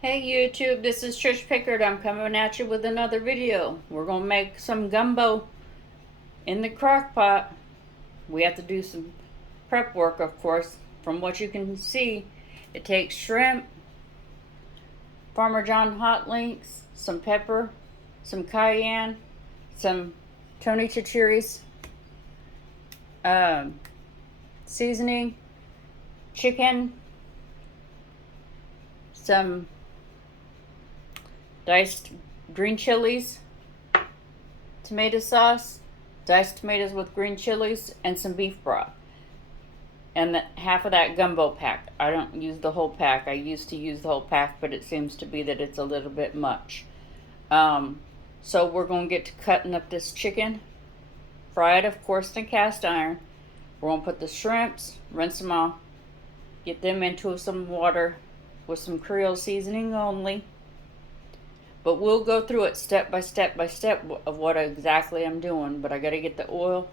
Hey YouTube, this is Trish Pickard. I'm coming at you with another video. We're going to make some gumbo in the crock pot. We have to do some prep work, of course. From what you can see, it takes shrimp, Farmer John hot links, some pepper, some cayenne, some Tony Chachere's seasoning, chicken, some diced green chilies, tomato sauce, diced tomatoes with green chilies, and some beef broth. And half of that gumbo pack. I don't use the whole pack. I used to use the whole pack, but it seems to be that it's a little bit much. So we're going to get to cutting up this chicken. Fry it, of course, in cast iron. We're going to put the shrimps, rinse them off, get them into some water with some Creole seasoning only. But we'll go through it step by step of what exactly I'm doing. But I got to get the oil,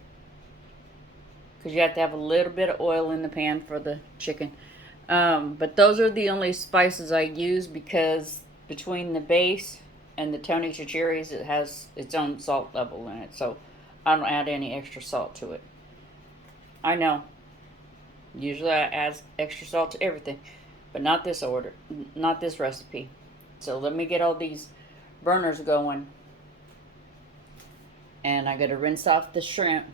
because you have to have a little bit of oil in the pan for the chicken. But those are the only spices I use, because between the base and the Tony Chachere's, it has its own salt level in it. So I don't add any extra salt to it. I know. Usually I add extra salt to everything, but not this order, not this recipe. So let me get all these burners going. And I gotta rinse off the shrimp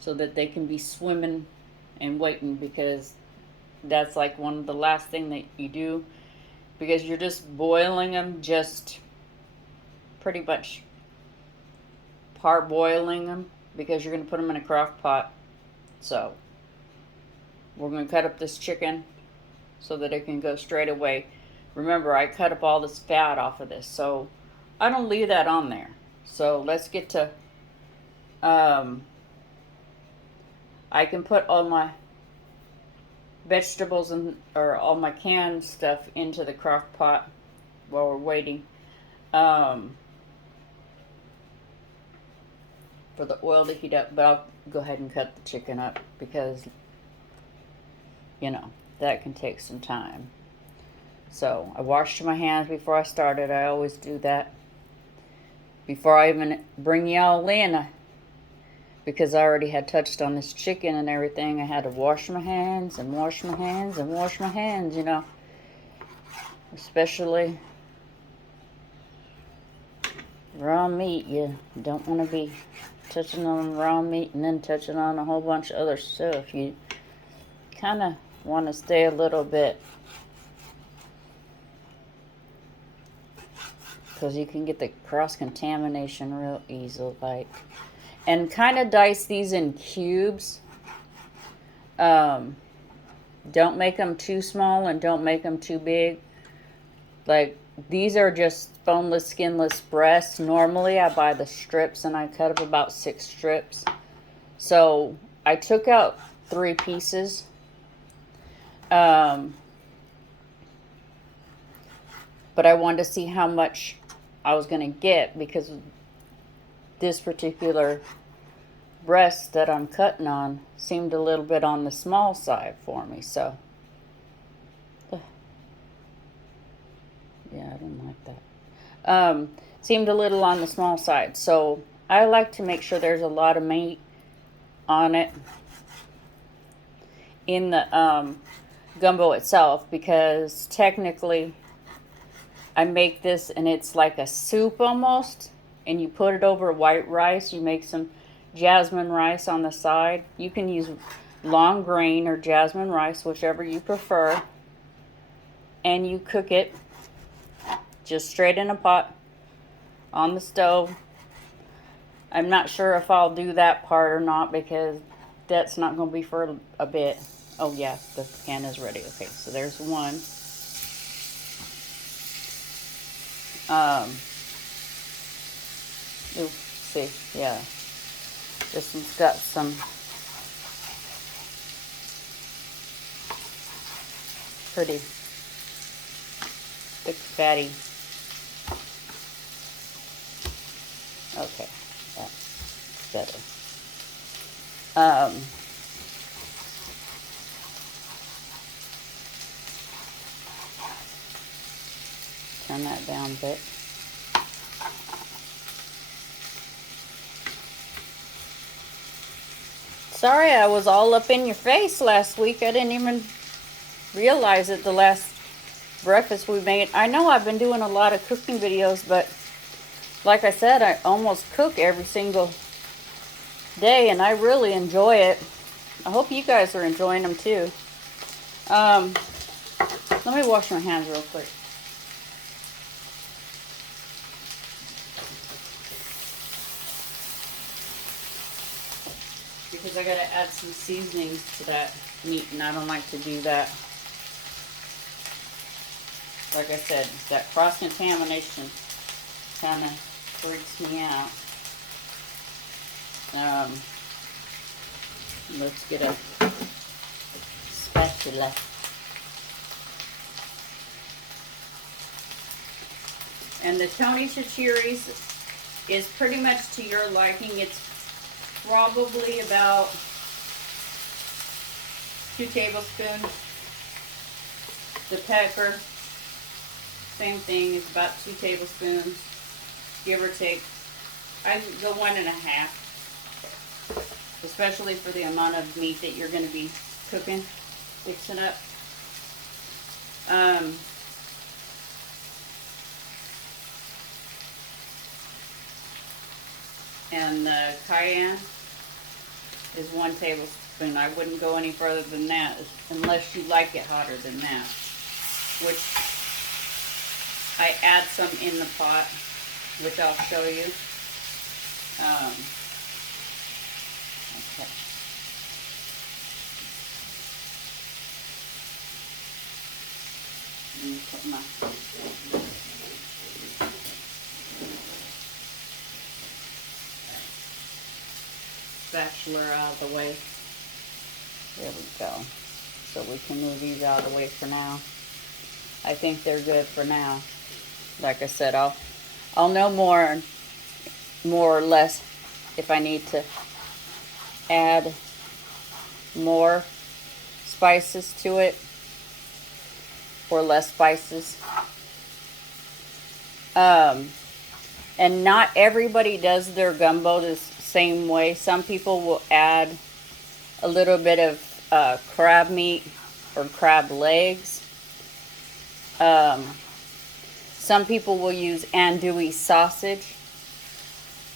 so that they can be swimming and waiting, because that's like one of the last thing that you do, because you're just boiling them, just pretty much parboiling them, because you're going to put them in a crock pot. So we're going to cut up this chicken so that it can go straight away. Remember, I cut up all this fat off of this, so I don't leave that on there. So let's get to I can put all my vegetables or all my canned stuff into the crock pot while we're waiting for the oil to heat up. But I'll go ahead and cut the chicken up, because that can take some time. So I washed my hands before I started. I always do that before I even bring y'all in, because I already had touched on this chicken and everything. I had to wash my hands and wash my hands and wash my hands, especially raw meat. You don't want to be touching on raw meat and then touching on a whole bunch of other stuff. You kind of want to stay a little bit, because you can get the cross-contamination real easy, and kind of dice these in cubes. Don't make them too small and don't make them too big. Like, these are just boneless, skinless breasts. Normally I buy the strips, and I cut up about 6 strips. So I took out 3 pieces. But I wanted to see how much I was going to get, because this particular breast that I'm cutting on seemed a little bit on the small side for me. So yeah, I didn't like that. Seemed a little on the small side. So I like to make sure there's a lot of meat on it in the gumbo itself, because technically I make this and it's like a soup almost, and you put it over white rice. You make some jasmine rice on the side. You can use long grain or jasmine rice, whichever you prefer, and you cook it just straight in a pot on the stove. I'm not sure if I'll do that part or not, because that's not going to be for a bit. Oh yeah, the pan is ready. Okay, so there's one. See, yeah, this one's got some pretty thick, fatty. Okay, that's better. turn that down a bit. Sorry I was all up in your face last week. I didn't even realize it the last breakfast we made. I know I've been doing a lot of cooking videos, but like I said, I almost cook every single day, and I really enjoy it. I hope you guys are enjoying them too. Let me wash my hands real quick. Because I gotta add some seasonings to that meat, and I don't like to do that. Like I said, that cross-contamination kind of freaks me out. Let's get a spatula. And the Tony Chachere's is pretty much to your liking. It's probably about 2 tablespoons. The pepper, same thing, is about 2 tablespoons, give or take. I go 1.5, especially for the amount of meat that you're going to be cooking, fixing up. And the cayenne is 1 tablespoon. I wouldn't go any further than that unless you like it hotter than that, which I add some in the pot, which I'll show you. Okay. Let me put my spatula out of the way. There we go. So we can move these out of the way for now. I think they're good for now. Like I said, I'll know more or less if I need to add more spices to it or less spices. And not everybody does their gumbo the same way. Some people will add a little bit of crab meat or crab legs. Some people will use andouille sausage.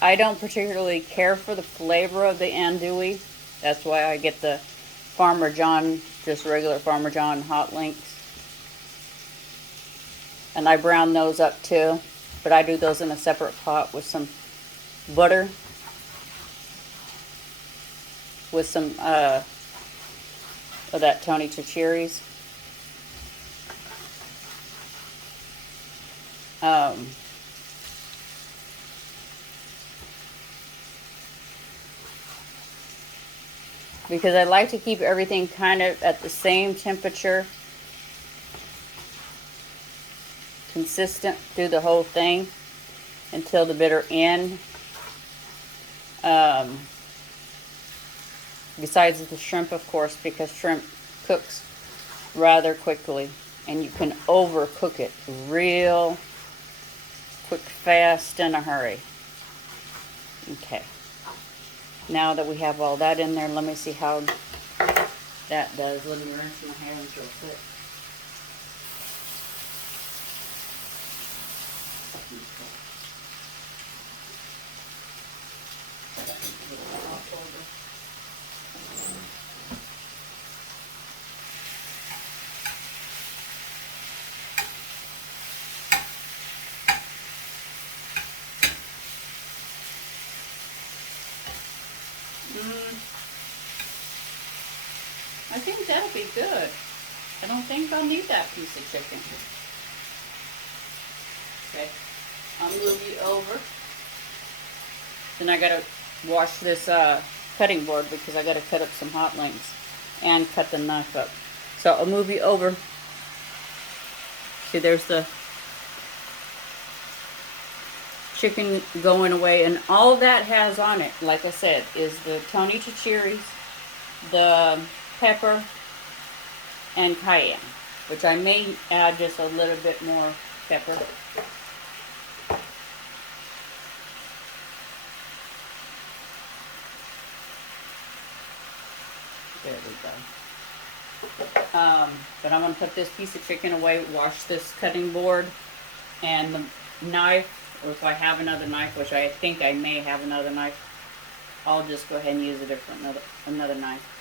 I don't particularly care for the flavor of the andouille. That's why I get the Farmer John, just regular Farmer John hot links. And I brown those up too. But I do those in a separate pot with some butter. With some of that Tony Chachere's. Because I like to keep everything kind of at the same temperature, consistent through the whole thing until the bitter end. Besides the shrimp, of course, because shrimp cooks rather quickly, and you can overcook it real quick, fast, in a hurry. Okay. Now that we have all that in there, let me see how that does. Let me rinse my hands real quick. I think that'll be good. I don't think I'll need that piece of chicken. Okay, I'll move you over. Then I gotta wash this cutting board because I gotta cut up some hot links and cut the knife up. So I'll move you over. See, there's the chicken going away, and all that has on it, like I said, is the Tony Chachere's, the pepper, and cayenne, which I may add just a little bit more pepper. There we go. But I'm going to put this piece of chicken away, wash this cutting board, and the knife, or if I have another knife, which I think I may have another knife, I'll just go ahead and use it for another knife.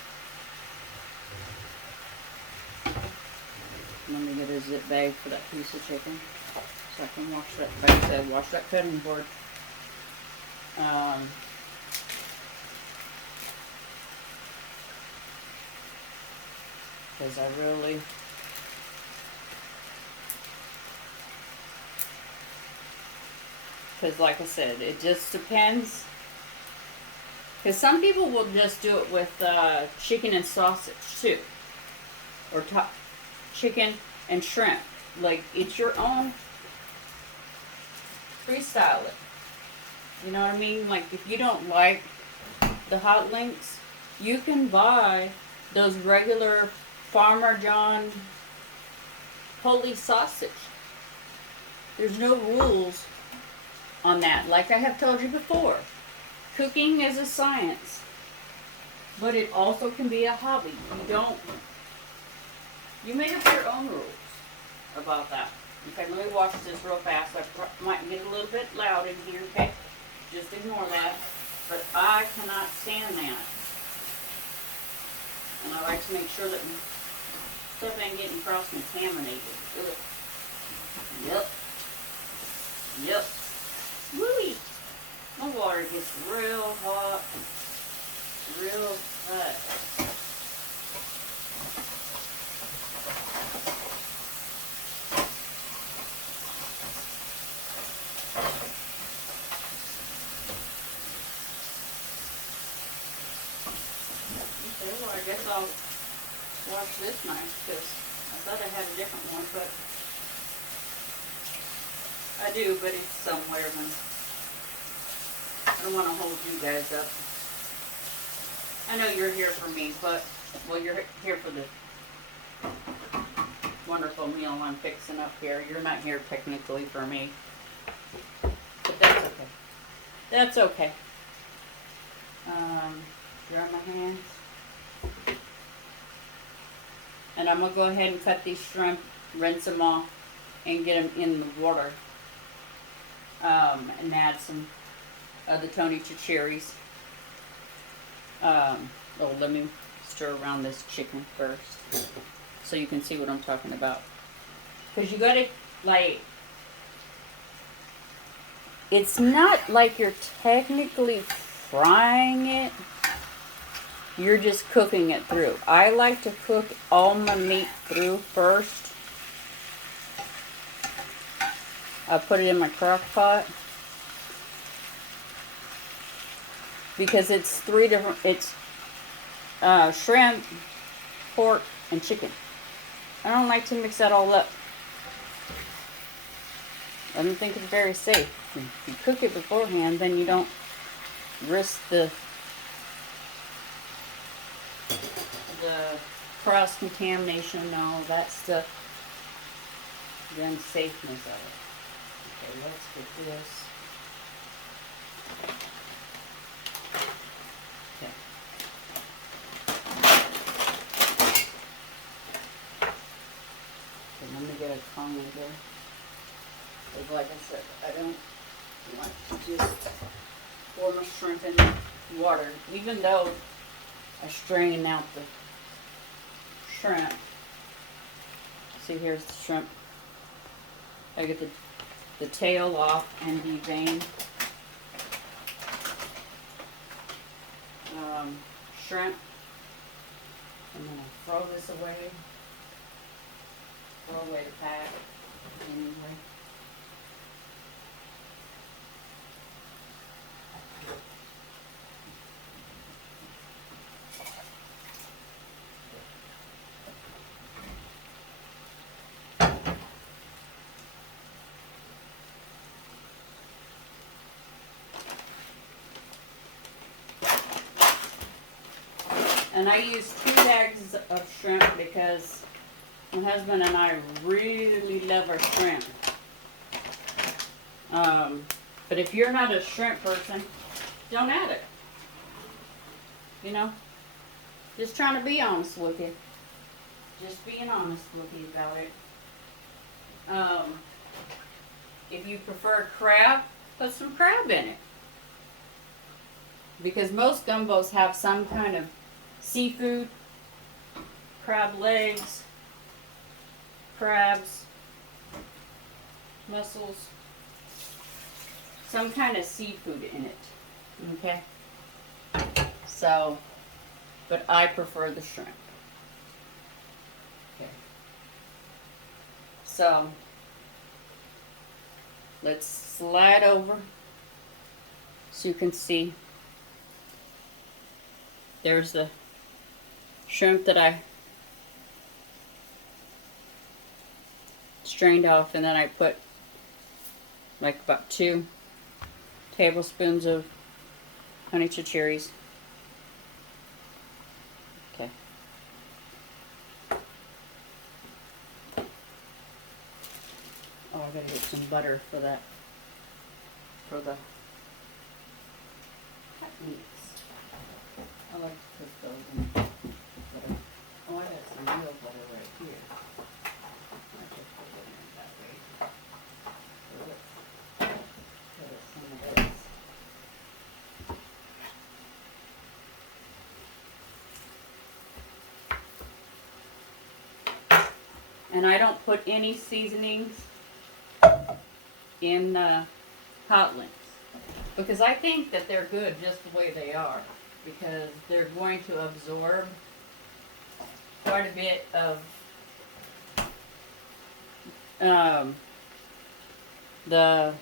Let me get a zip bag for that piece of chicken, so I can wash that, like I said, wash that cutting board. Because I really, because like I said, it just depends. Because some people will just do it with chicken and sausage too, or chicken and shrimp. Like, it's your own. Freestyle it. You know what I mean? Like, if you don't like the hot links, you can buy those regular Farmer John holy sausage. There's no rules on that. Like I have told you before, cooking is a science, but it also can be a hobby. You make up your own rules about that. Okay, let me wash this real fast. I might get a little bit loud in here, okay? Just ignore that. But I cannot stand that. And I like to make sure that stuff ain't getting cross-contaminated. Yep. Yep. Woo-wee. My water gets real hot, real fast. Okay, well, I guess I'll wash this knife, because I thought I had a different one, but I do, but it's somewhere. And I don't want to hold you guys up. I know you're here for me, but, well, you're here for the wonderful meal I'm fixing up here. You're not here technically for me, but that's okay. That's okay. Dry my hands. And I'm going to go ahead and cut these shrimp, rinse them off, and get them in the water. And add some of the Tony Chacheres. Oh, let me stir around this chicken first, so you can see what I'm talking about. Because you got to, like, it's not like you're technically frying it. You're just cooking it through. I like to cook all my meat through first. I put it in my crock pot. Because it's three different, it's shrimp, pork, and chicken. I don't like to mix that all up. I don't think it's very safe. If you cook it beforehand, then you don't risk the cross-contamination and all that stuff, the unsafeness of it. Okay, let's get this. Okay. So let me get a tongue in here. Because like I said, I don't want to just pour my shrimp in the water, even though I strain out the shrimp. See, here's the shrimp. I get the tail off and deveined. Shrimp. I'm going to throw this away. Throw away the pack anyway. And I use 2 bags of shrimp because my husband and I really love our shrimp. But if you're not a shrimp person, don't add it. You know? Just trying to be honest with you. Just being honest with you about it. If you prefer crab, put some crab in it. Because most gumbos have some kind of seafood, crab legs, crabs, mussels, some kind of seafood in it. Okay? So, but I prefer the shrimp. Okay. So, let's slide over so you can see. There's the shrimp that I strained off, and then I put like about 2 tablespoons of honey chacheres. Okay. Oh, I gotta get some butter for that. For the hot meats. I like to put those in butter. Oh, I got some real butter right here. I just put it in that way. So let's put some of this. And I don't put any seasonings in the hot links because I think that they're good just the way they are, because they're going to absorb quite a bit of the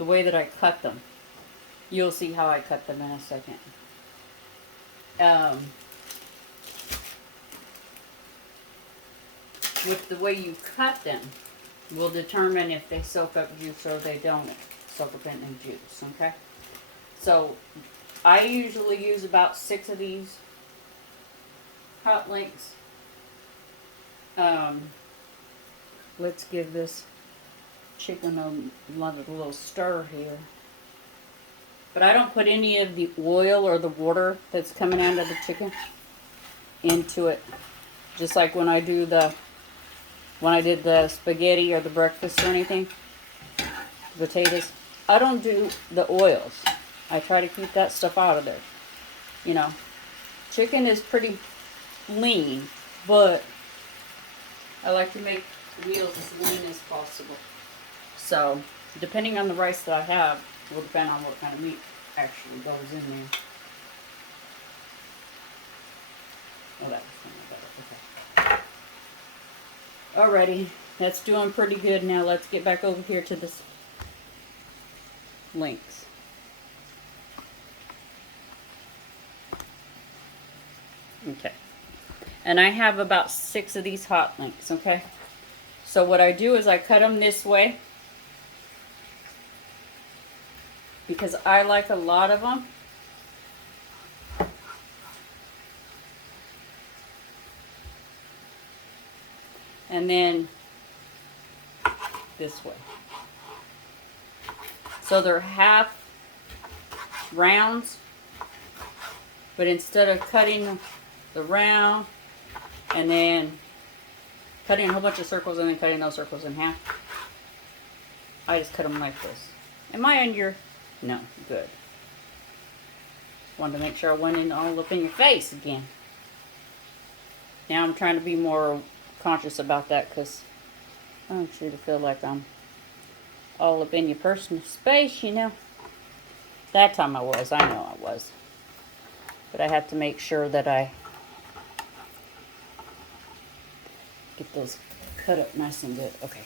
way that I cut them. You'll see how I cut them in a second. With the way you cut them will determine if they soak up juice or they don't soak up any juice, okay? So I usually use about 6 of these hot links. Let's give this chicken a little stir here. But I don't put any of the oil or the water that's coming out of the chicken into it. Just like when I did the spaghetti or the breakfast or anything, potatoes, I don't do the oils. I try to keep that stuff out of there. You know, chicken is pretty lean, but I like to make meals as lean as possible. So, depending on the rice that I have, will depend on what kind of meat actually goes in there. Oh, that was kind of better. Okay. Alrighty, that's doing pretty good. Now let's get back over here to this links. Okay. And I have about 6 of these hot links, okay? So what I do is I cut them this way because I like a lot of them. And then this way. So they're half rounds, but instead of cutting the round and then cutting a whole bunch of circles and then cutting those circles in half, I just cut them like this. Am I on your... No, good. Wanted to make sure I went in all up in your face again. Now I'm trying to be more conscious about that because I don't want you to feel like I'm all up in your personal space, you know. That time I was. I know I was. But I have to make sure that I get those cut up nice and good. Okay.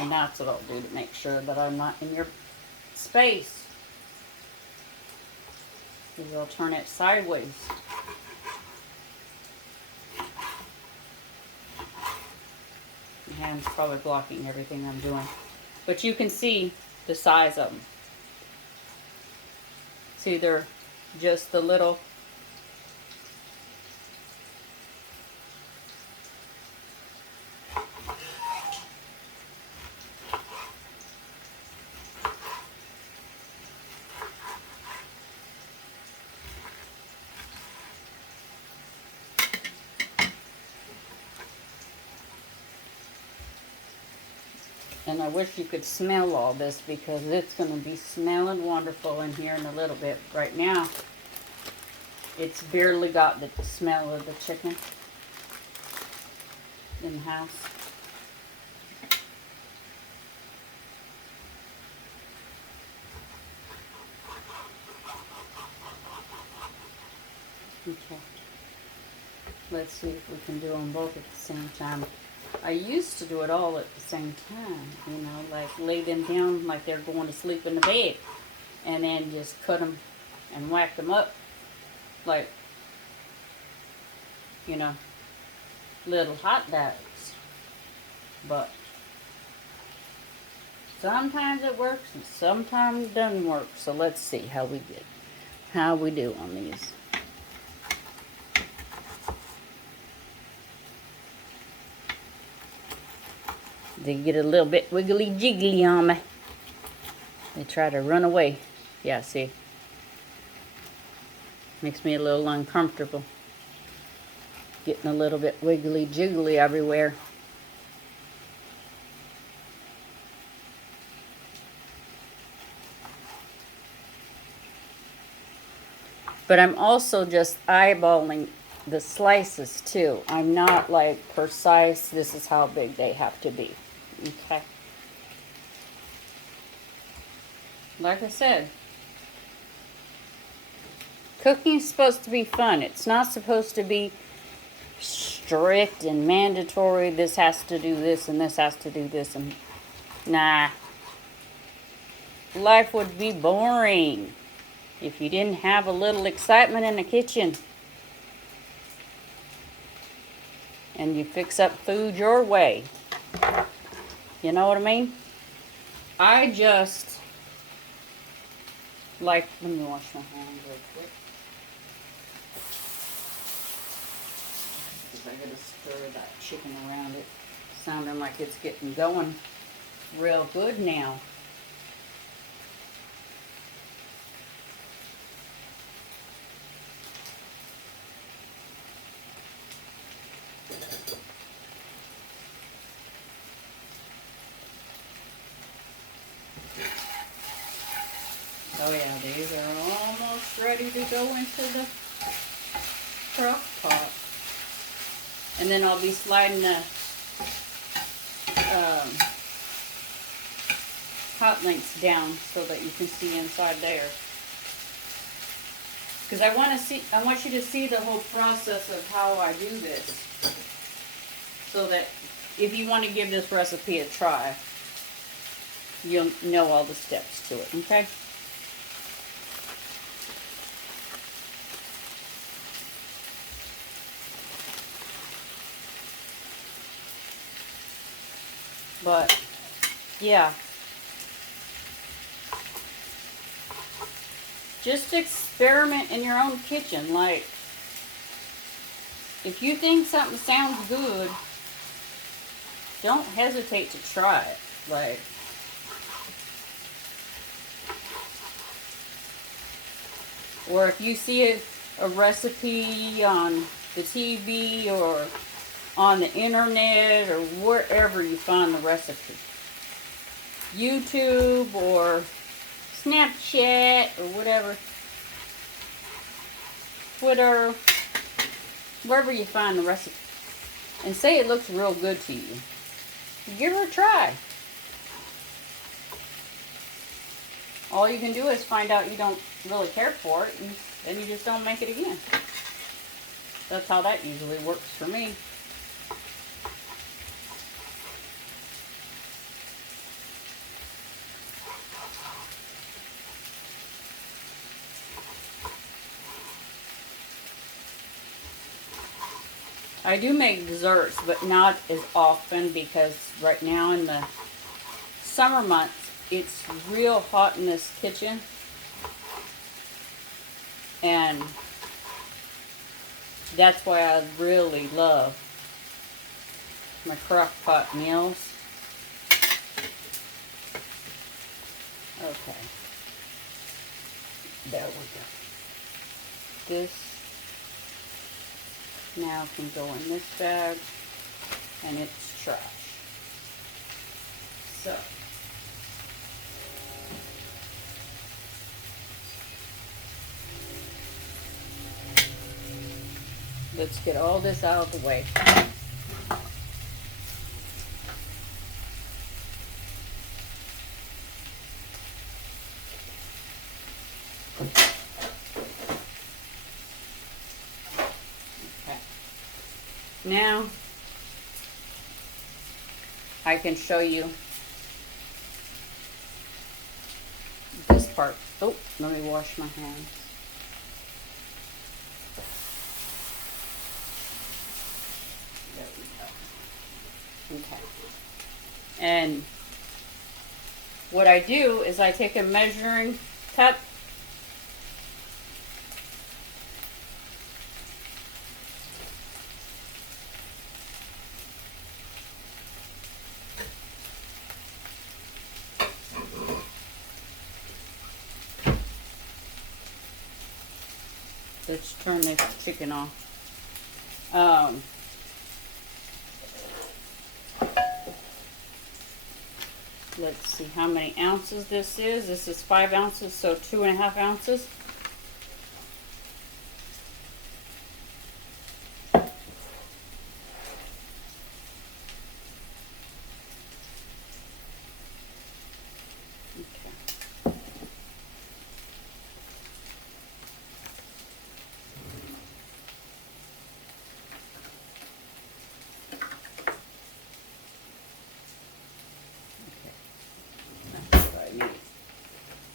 And that's what I'll do to make sure that I'm not in your space. Is I'll turn it sideways. hand's probably blocking everything I'm doing. But you can see the size of them. See, they're just the little. And I wish you could smell all this because it's going to be smelling wonderful in here in a little bit. Right now, it's barely got the smell of the chicken in the house. Okay. Let's see if we can do them both at the same time. I used to do it all at the same time, you know, like lay them down like they're going to sleep in the bed, and then just cut them and whack them up like, you know, little hot dogs. But sometimes it works and sometimes it doesn't work. So let's see how we do on these. They get a little bit wiggly jiggly on me. They try to run away. Yeah, see? Makes me a little uncomfortable. Getting a little bit wiggly jiggly everywhere. But I'm also just eyeballing the slices too. I'm not like precise, this is how big they have to be. Okay. Like I said, cooking is supposed to be fun. It's not supposed to be strict and mandatory. This has to do this and this has to do this. And nah. Life would be boring if you didn't have a little excitement in the kitchen. And you fix up food your way. You know what I mean? I just like, let me wash my hands real quick. Because I gotta stir that chicken around it. Sounding like it's getting going real good now. Oh yeah, these are almost ready to go into the crock pot. And then I'll be sliding the hot links down so that you can see inside there. Because I want you to see the whole process of how I do this. So that if you want to give this recipe a try, you'll know all the steps to it, okay? But, yeah. Just experiment in your own kitchen. Like, if you think something sounds good, don't hesitate to try it. Like, or if you see a recipe on the TV or on the internet or wherever you find the recipe, YouTube or Snapchat or whatever, Twitter, wherever you find the recipe, and say it looks real good to you, give her a try. All you can do is find out you don't really care for it, and then you just don't make it again. That's how that usually works for me. I do make desserts, but not as often because right now in the summer months, it's real hot in this kitchen. And that's why I really love my crock pot meals. Okay. There we go. This now can go in this bag, and it's trash. So, let's get all this out of the way. Now, I can show you this part. Oh, let me wash my hands. There we go. Okay. And what I do is I take a measuring cup. Let's turn this chicken off. Let's see how many ounces this is. This is 5 ounces, so 2.5 ounces.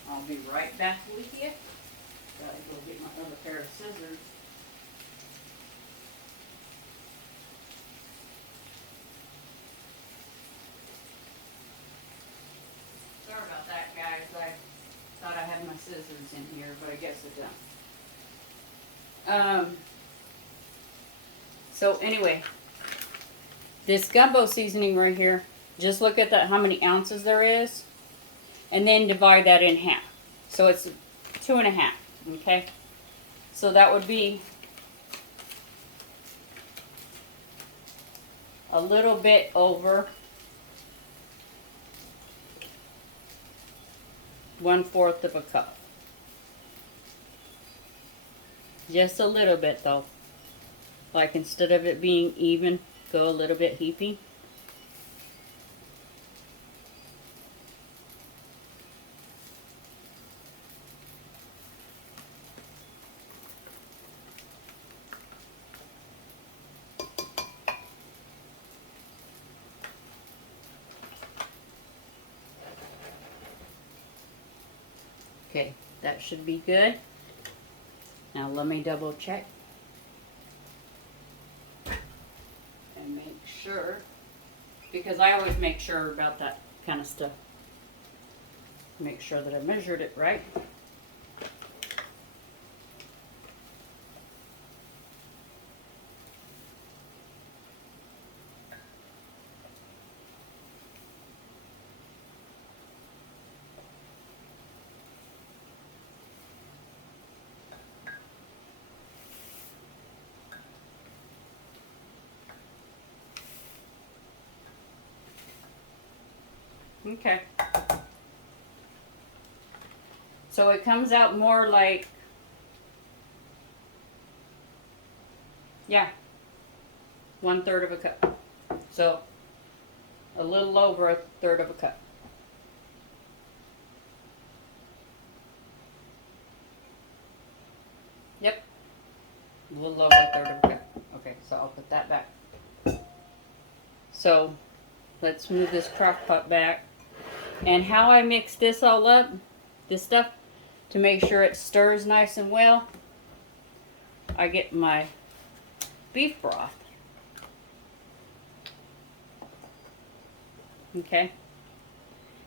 I'll be right back with you. Gotta go get my other pair of scissors. Sorry about that, guys. I thought I had my scissors in here, but I guess I don't. So anyway, this gumbo seasoning right here, just look at that, how many ounces there is, and then divide that in half. So it's 2.5, okay? So that would be a little bit over 1/4 of a cup. Just a little bit though. Like instead of it being even, go a little bit heapy. Okay, that should be good. Now let me double check and make sure, because I always make sure about that kind of stuff. Make sure that I measured it right. Okay. So it comes out more like, yeah, 1/3 of a cup. So a little over 1/3 of a cup. Yep. A little over 1/3 of a cup. Okay, so I'll put that back. So let's move this crock pot back. And how I mix this all up, this stuff, to make sure it stirs nice and well, I get my beef broth. Okay,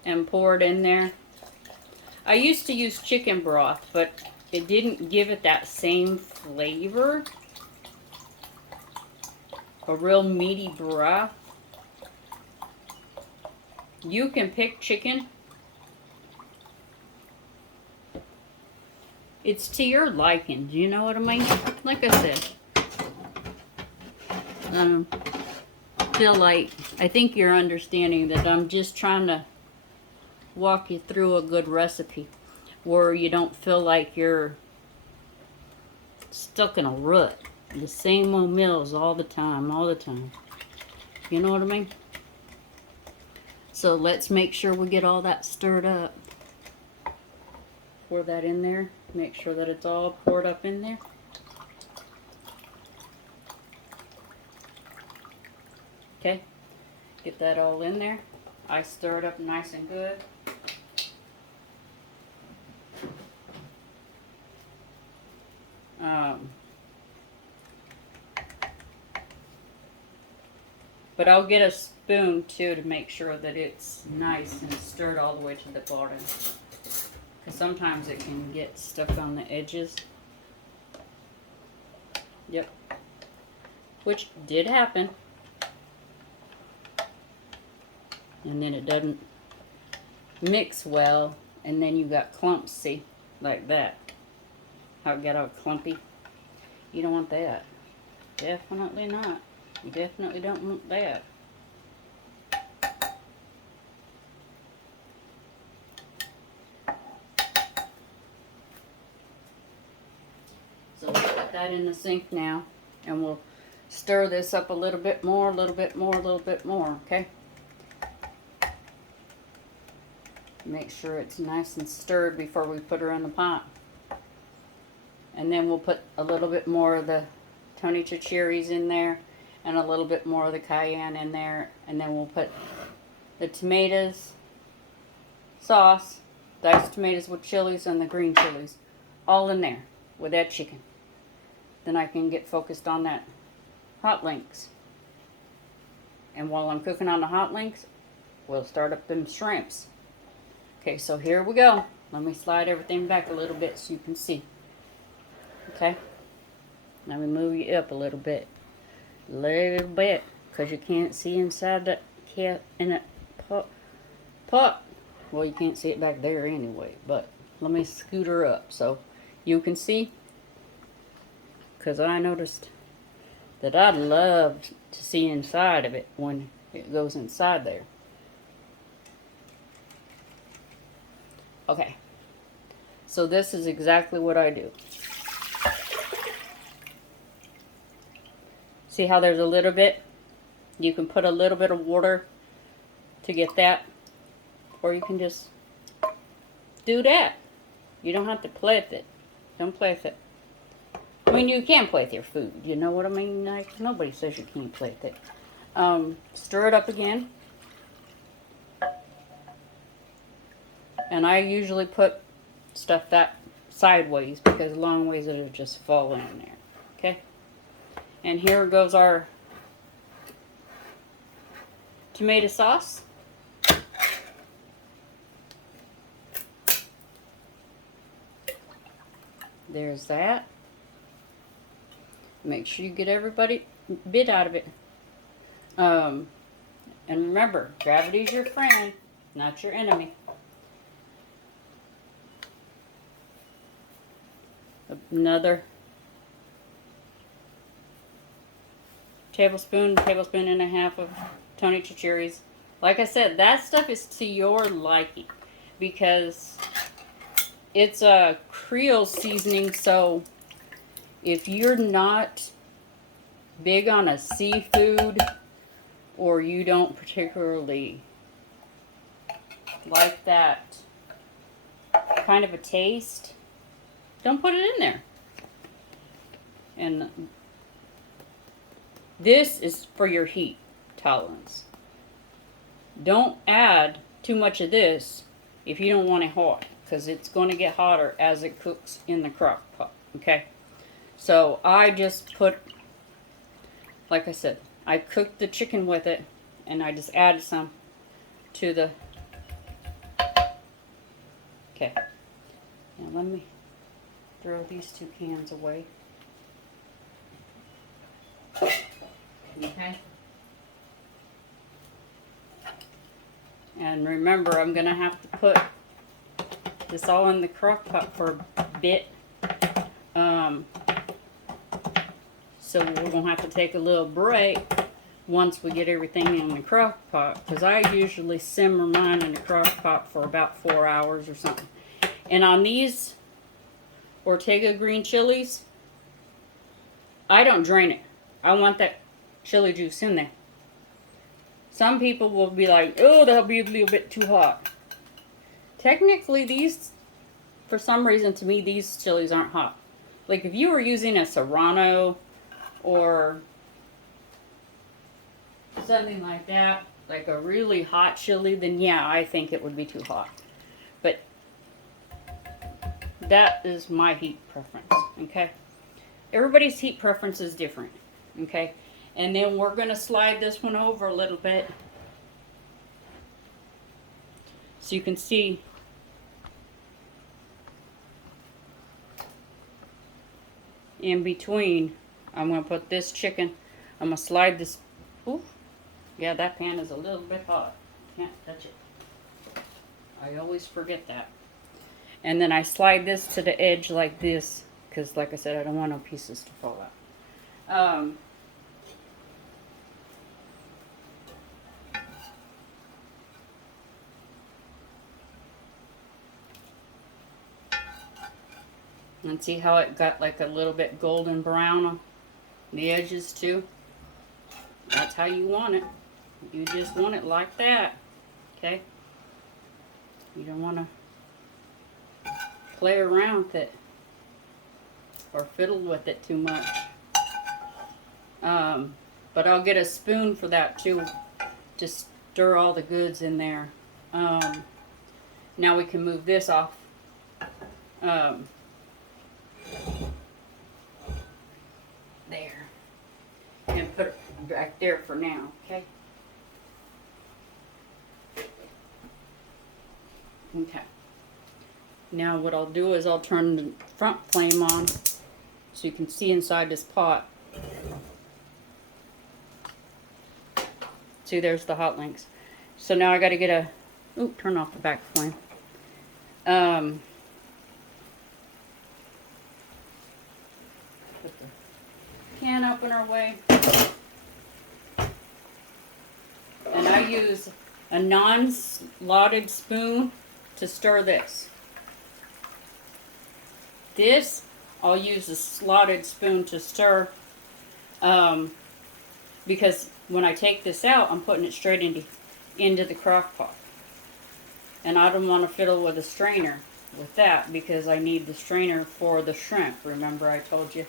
and pour it in there. I used to use chicken broth, but it didn't give it that same flavor. A real meaty broth. You can pick chicken. It's to your liking. Do you know what I mean? Like I said, feel like I think you're understanding that I'm just trying to walk you through a good recipe where you don't feel like you're stuck in a rut. The same old meals all the time, all the time. You know what I mean? So let's make sure we get all that stirred up. Pour that in there. Make sure that it's all poured up in there. Okay. Get that all in there. I stir it up nice and good. But I'll get a spoon too to make sure that it's nice and stirred all the way to the bottom. Because sometimes it can get stuck on the edges. Yep. Which did happen. And then it doesn't mix well. And then you got clumps, see? Like that. How it got all clumpy. You don't want that. Definitely not. You definitely don't want that. So we'll put that in the sink now, and we'll stir this up a little bit more, a little bit more, a little bit more, okay? Make sure it's nice and stirred before we put her in the pot. And then we'll put a little bit more of the Tony Chacheres in there, and a little bit more of the cayenne in there, and then we'll put the tomatoes, sauce, diced tomatoes with chilies, and the green chilies, all in there with that chicken. Then I can get focused on that hot links. And while I'm cooking on the hot links, we'll start up them shrimps. Okay, so here we go. Let me slide everything back a little bit so you can see. Okay, let me move you up a little bit. Because you can't see inside that cat in that pot. Well, you can't see it back there anyway, but let me scoot her up so you can see. Because I noticed that I'd love to see inside of it when it goes inside there. Okay, so this is exactly what I do. See how there's a little bit? You can put a little bit of water to get that. Or you can just do that. You don't have to play with it. Don't play with it. I mean, you can play with your food. You know what I mean? Like, nobody says you can't play with it. Stir it up again. And I usually put stuff that sideways because long ways it'll just fall in there. Okay? And here goes our tomato sauce. There's that. Make sure you get every bit out of it. And remember, gravity's your friend, not your enemy. Another tablespoon and a half of Tony Chacheres. Like I said, that stuff is to your liking because it's a Creole seasoning. So if you're not big on a seafood or you don't particularly like that kind of a taste, don't put it in there. And this is for your heat tolerance. Don't add too much of this if you don't want it hot, because it's going to get hotter as it cooks in the crock pot. Okay? So I just put, like I said, I cooked the chicken with it, and I just added some to the, okay. Now let me throw these 2 cans away. Okay. And remember, I'm going to have to put this all in the crock pot for a bit. So we're going to have to take a little break once we get everything in the crock pot. Because I usually simmer mine in the crock pot for about 4 hours or something. And on these Ortega green chilies, I don't drain it. I want that chili juice in there. Some people will be like, oh, that'll be a little bit too hot. Technically, these, for some reason, to me, these chilies aren't hot. Like, if you were using a Serrano or something like that, like a really hot chili, then yeah, I think it would be too hot. But that is my heat preference, okay? Everybody's heat preference is different, okay? And then we're going to slide this one over a little bit so you can see in between. I'm going to put this chicken, I'm going to slide this, ooh, yeah, that pan is a little bit hot. Can't touch it. I always forget that. And then I slide this to the edge like this, because like I said, I don't want no pieces to fall out. And see how it got like a little bit golden brown on the edges too? That's how you want it. You just want it like that, okay? You don't want to play around with it or fiddle with it too much. But I'll get a spoon for that too, to stir all the goods in there. Now we can move this off. There. And put it back there for now, okay? Okay. Now what I'll do is I'll turn the front flame on so you can see inside this pot. See, there's the hot links. So now I got to get a, ooh, turn off the back flame. Put the can opener away. And I use a non-slotted spoon to stir this. This, I'll use a slotted spoon to stir, because when I take this out, I'm putting it straight into the crock pot. And I don't want to fiddle with a strainer with that, because I need the strainer for the shrimp. Remember I told you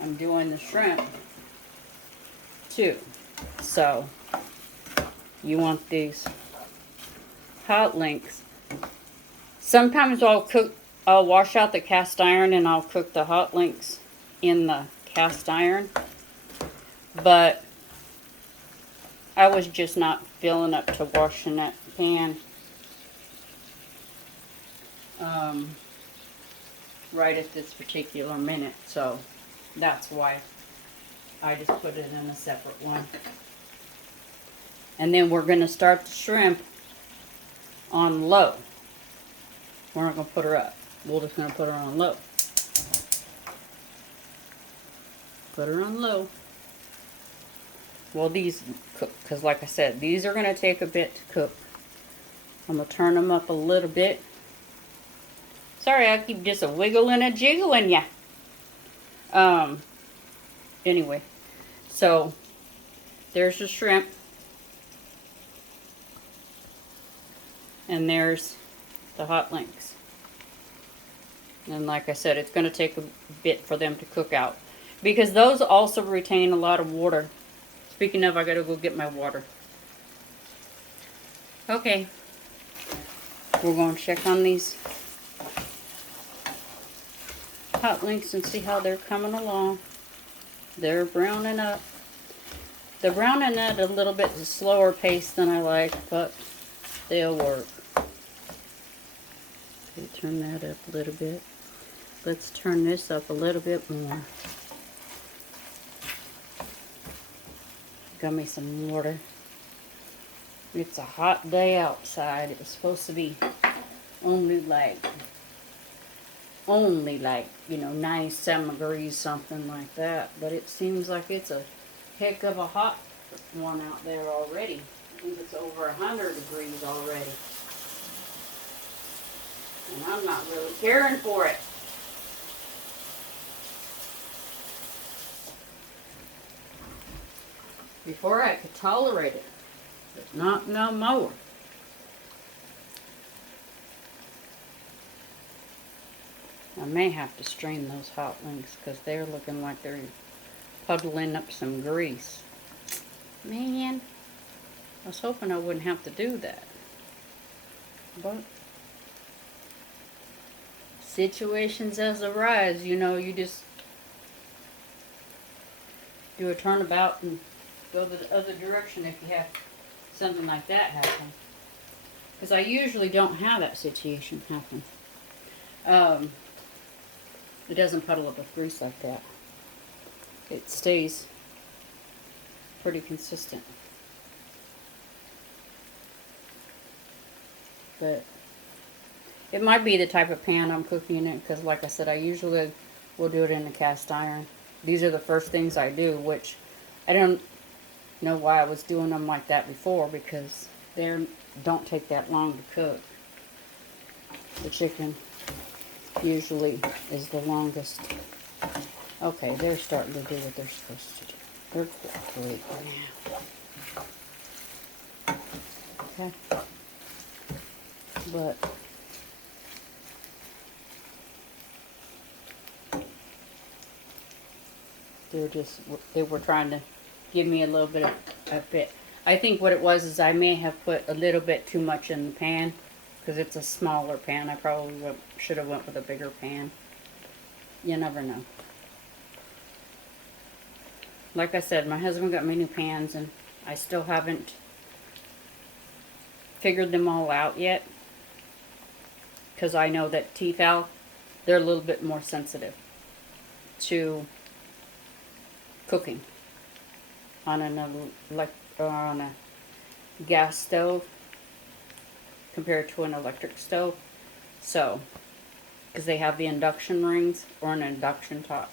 I'm doing the shrimp too. So you want these hot links. Sometimes I'll wash out the cast iron and I'll cook the hot links in the cast iron. But I was just not feeling up to washing that pan right at this particular minute. So that's why I just put it in a separate one. And then we're going to start the shrimp on low. We're not going to put her up. We're just going to put her on low. Put her on low. Well, these cook, because like I said, these are going to take a bit to cook. I'm going to turn them up a little bit. Sorry, I keep just a wiggling and jiggling ya. Anyway, so there's the shrimp. And there's the hot links. And like I said, it's going to take a bit for them to cook out, because those also retain a lot of water. Speaking of, I got to go get my water. Okay. We're going to check on these hot links and see how they're coming along. They're browning up. They're browning at a little bit slower pace than I like, but they'll work. Okay, turn that up a little bit. Let's turn this up a little bit more. Got me some water. It's a hot day outside. It was supposed to be only like, you know, 97 degrees, something like that. But it seems like it's a heck of a hot one out there already. I think it's over 100 degrees already. And I'm not really caring for it. Before I could tolerate it, but not no more. I may have to strain those hot links because they're looking like they're puddling up some grease. Man, I was hoping I wouldn't have to do that. But situations as arise, you know, you just do a turnabout and go the other direction if you have something like that happen. Because I usually don't have that situation happen. It doesn't puddle up with grease like that. It stays pretty consistent. But it might be the type of pan I'm cooking in, because like I said, I usually will do it in a cast iron. These are the first things I do, which I don't know why I was doing them like that before, because they don't take that long to cook. The chicken usually is the longest. Okay, they're starting to do what they're supposed to do. They're cooperating now. Okay. But they were trying to give me a little bit of a bit. I think what it was is I may have put a little bit too much in the pan, because it's a smaller pan. I probably should have went with a bigger pan. You never know. Like I said, my husband got me new pans, and I still haven't figured them all out yet, because I know that Tefal, they're a little bit more sensitive to cooking on on a gas stove compared to an electric stove. So, because they have the induction rings or an induction top.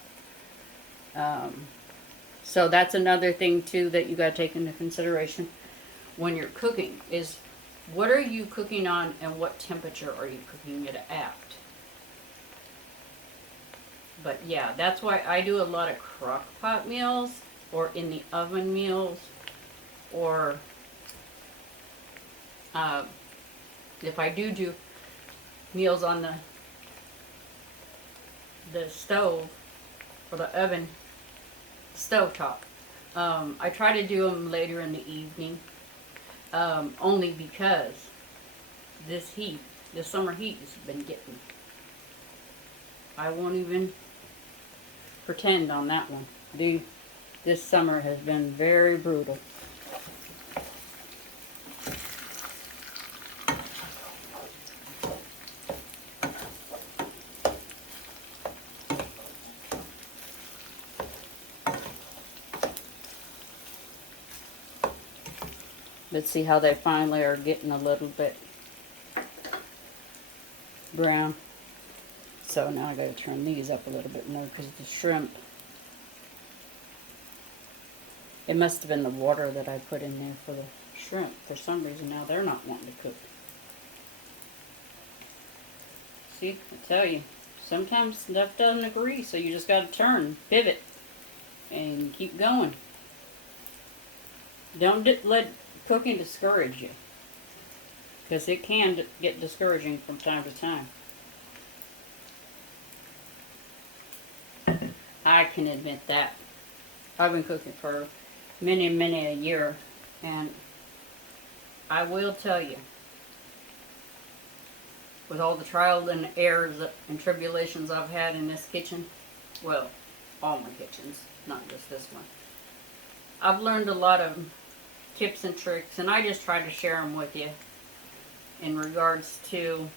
So that's another thing too that you got to take into consideration when you're cooking is what are you cooking on and what temperature are you cooking it at. But yeah, that's why I do a lot of crock pot meals or in the oven meals, or if I do meals on the stove or the oven stovetop, I try to do them later in the evening, only because this summer heat has been getting. I won't even pretend on that one. This summer has been very brutal. Let's see how they finally are getting a little bit brown. So now I gotta turn these up a little bit more because the shrimp, it must have been the water that I put in there for the shrimp. For some reason now they're not wanting to cook. See, I tell you, sometimes stuff doesn't agree, so you just gotta turn, pivot, and keep going. Don't let cooking discourage you, because it can get discouraging from time to time. I can admit that. I've been cooking for many a year, and I will tell you, with all the trials and errors and tribulations I've had in this kitchen, well, all my kitchens, not just this one, I've learned a lot of tips and tricks, and I just try to share them with you. in regards to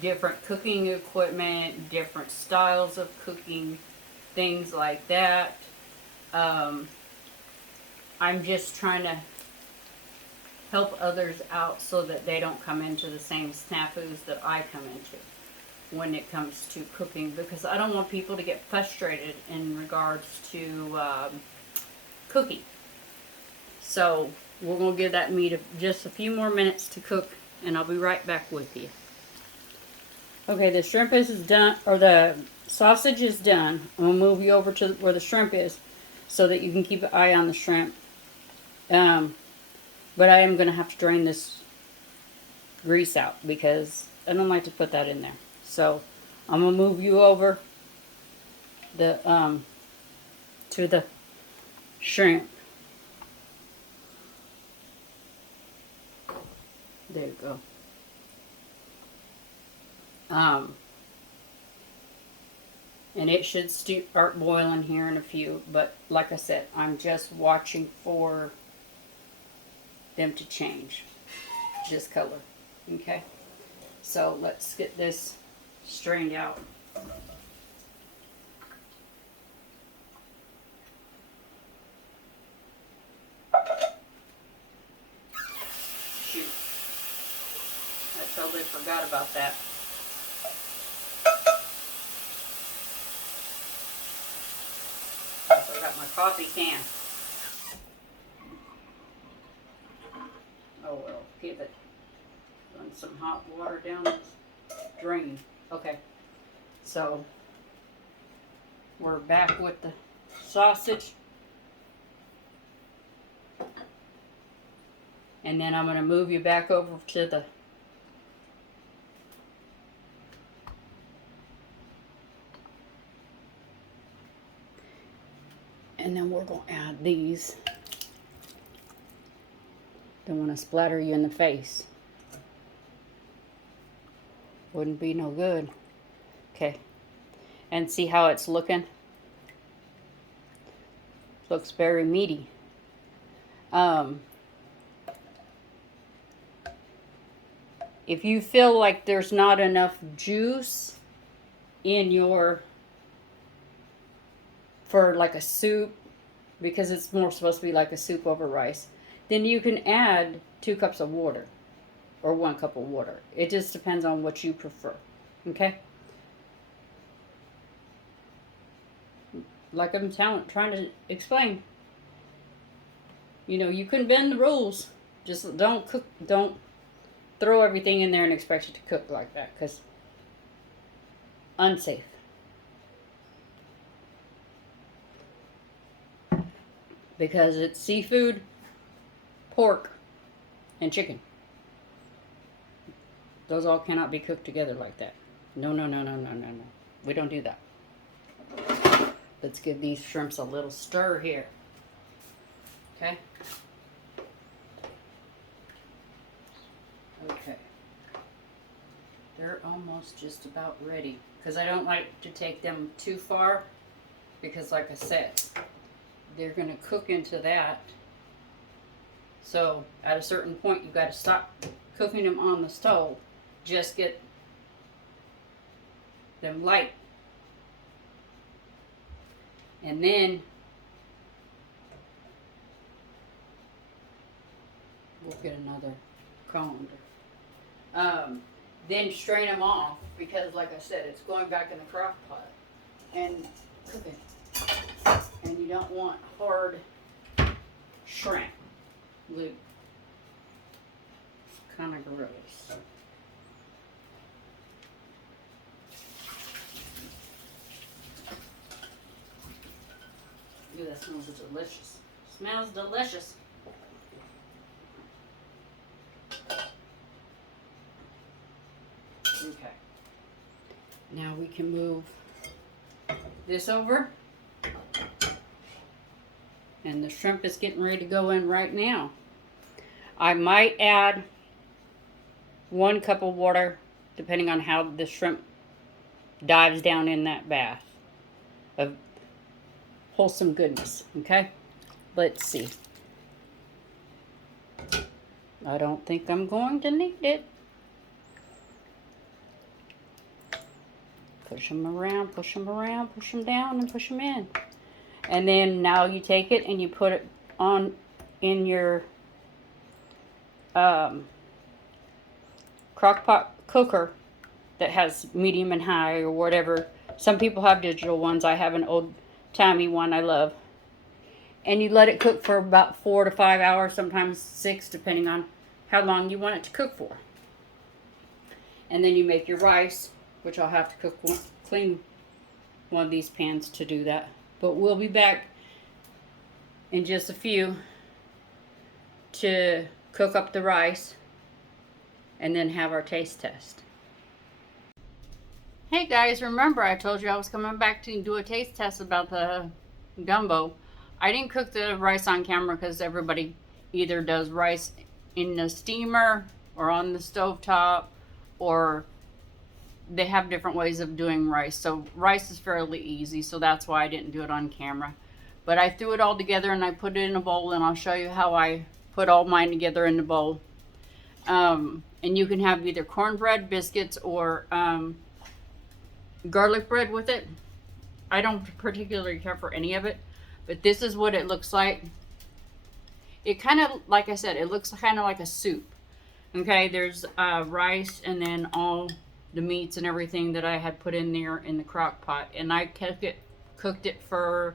different cooking equipment, different styles of cooking, things like that. I'm just trying to help others out so that they don't come into the same snafus that I come into when it comes to cooking, because I don't want people to get frustrated in regards to cooking. So we're going to give that meat just a few more minutes to cook, and I'll be right back with you. Okay, the shrimp is done, or the sausage is done. I'm going to move you over to where the shrimp is so that you can keep an eye on the shrimp. But I am going to have to drain this grease out because I don't like to put that in there. So I'm going to move you over the to the shrimp. There you go. And it should start boiling here in a few, but like I said, I'm just watching for them to change this color. Okay, so let's get this strained out. Shoot, I totally forgot about that. I forgot my coffee can. Oh well, give it. Run some hot water down the drain. Okay, so we're back with the sausage. And then I'm going to move you back over to the and then we're going to add these. Don't want to splatter you in the face. Wouldn't be no good. Okay. And see how it's looking? Looks very meaty. If you feel like there's not enough juice in for like a soup, because it's more supposed to be like a soup over rice, then you can add 2 cups of water or 1 cup of water. It just depends on what you prefer. Okay? Like I'm trying to explain. You know, you can bend the rules. Just don't throw everything in there and expect it to cook like that, because unsafe. Because it's seafood, pork, and chicken. Those all cannot be cooked together like that. No, no, no, no, no, no, no. We don't do that. Let's give these shrimps a little stir here. Okay? Okay. They're almost just about ready. Because I don't like to take them too far. Because like I said, they're going to cook into that. So at a certain point, you've got to stop cooking them on the stove. Just get them light. And then we'll get another colander. Then strain them off, because like I said, it's going back in the crock pot and cooking. And you don't want hard shrimp. Luke. It's kind of gross. Ooh, that smells delicious. Smells delicious. Okay. Now we can move this over. And the shrimp is getting ready to go in right now. I might add 1 cup of water, depending on how the shrimp dives down in that bath of wholesome goodness. Okay? Let's see. I don't think I'm going to need it. Push them around, push them around, push them down, and push them in. And then now you take it and you put it on in your crock pot cooker that has medium and high or whatever. Some people have digital ones. I have an old timey one I love. And you let it cook for about 4 to 5 hours, sometimes 6, depending on how long you want it to cook for. And then you make your rice, which I'll have to clean one of these pans to do that. But we'll be back in just a few to cook up the rice and then have our taste test. Hey guys, remember I told you I was coming back to do a taste test about the gumbo. I didn't cook the rice on camera because everybody either does rice in the steamer or on the stovetop, or they have different ways of doing rice. So rice is fairly easy, so that's why I didn't do it on camera. But I threw it all together and I put it in a bowl, and I'll show you how I put all mine together in the bowl. And you can have either cornbread, biscuits, or garlic bread with it. I don't particularly care for any of it, but this is what it looks like. It kind of, like I said, it looks kind of like a soup. Okay, there's rice and then all the meats and everything that I had put in there in the crock pot. And I cooked it for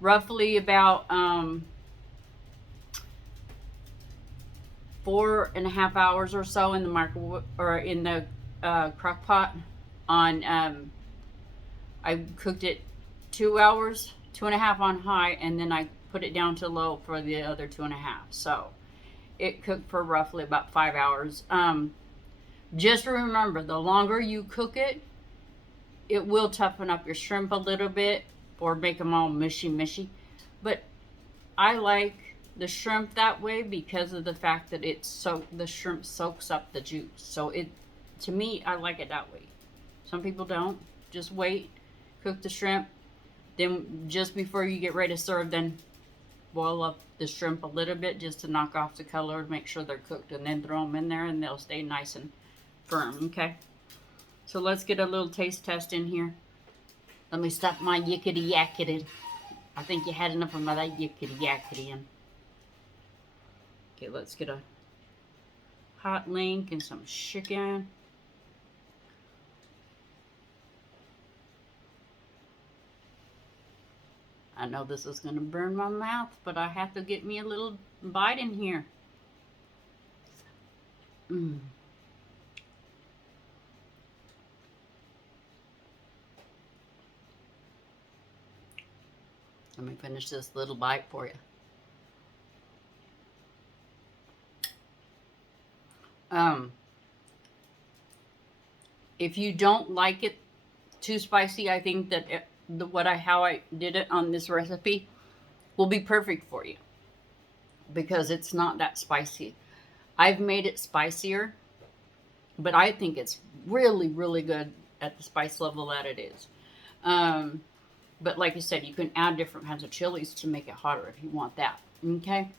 roughly about 4.5 hours or so in the microwave, or in the crock pot. I cooked it 2 hours, 2.5 on high, and then I put it down to low for the other 2.5. So it cooked for roughly about 5 hours. Just remember, the longer you cook it, it will toughen up your shrimp a little bit or make them all mushy. But I like the shrimp that way because of the fact that the shrimp soaks up the juice. So to me, I like it that way. Some people don't. Just wait, cook the shrimp. Then just before you get ready to serve, then boil up the shrimp a little bit just to knock off the color, make sure they're cooked, and then throw them in there and they'll stay nice and firm. Okay, so let's get a little taste test in here. Let me stop my yickety yackety. I think you had enough of my that yickety yackety in. Okay, let's get a hot link and some chicken. I know this is going to burn my mouth, but I have to get me a little bite in here. Let me finish this little bite for you. If you don't like it too spicy, I think that how I did it on this recipe will be perfect for you, because it's not that spicy. I've made it spicier, but I think it's really, really good at the spice level that it is. But like I said, you can add different kinds of chilies to make it hotter if you want that. Okay?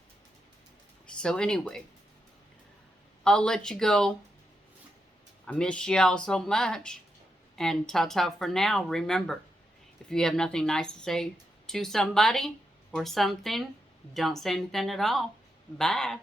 So anyway, I'll let you go. I miss y'all so much. And ta-ta for now. Remember, if you have nothing nice to say to somebody or something, don't say anything at all. Bye.